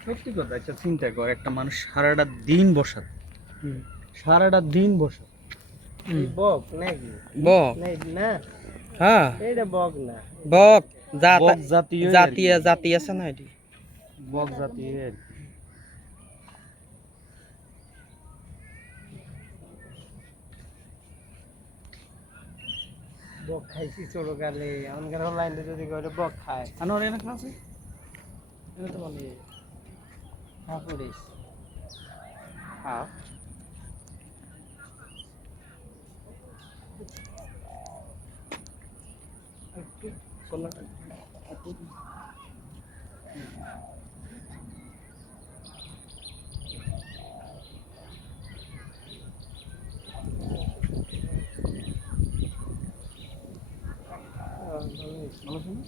সত্যি কথা, একটা চিন্তা কর, একটা মানুষ সারাটা দিন বসা, হুম। সারাটা দিন বসা। হুম। এই বক নাকি? বক। নাই না, হ্যাঁ, এইটা বক না। বক জাত, বক জাতীয় আর কি, জাতীয় জাতি আছে না এটি। বক জাতীয় আর কি। বক খাইছি ছোটকালে, এখনকার লাইনে যদি করে বক খায়, আনোয়ার এনে খাচ্ছে, এটা তো বলে হ্যাঁ করিস। হ্যাঁ। একটু কলাটা একটু ভালো হয়েছে। ভালো শোনো।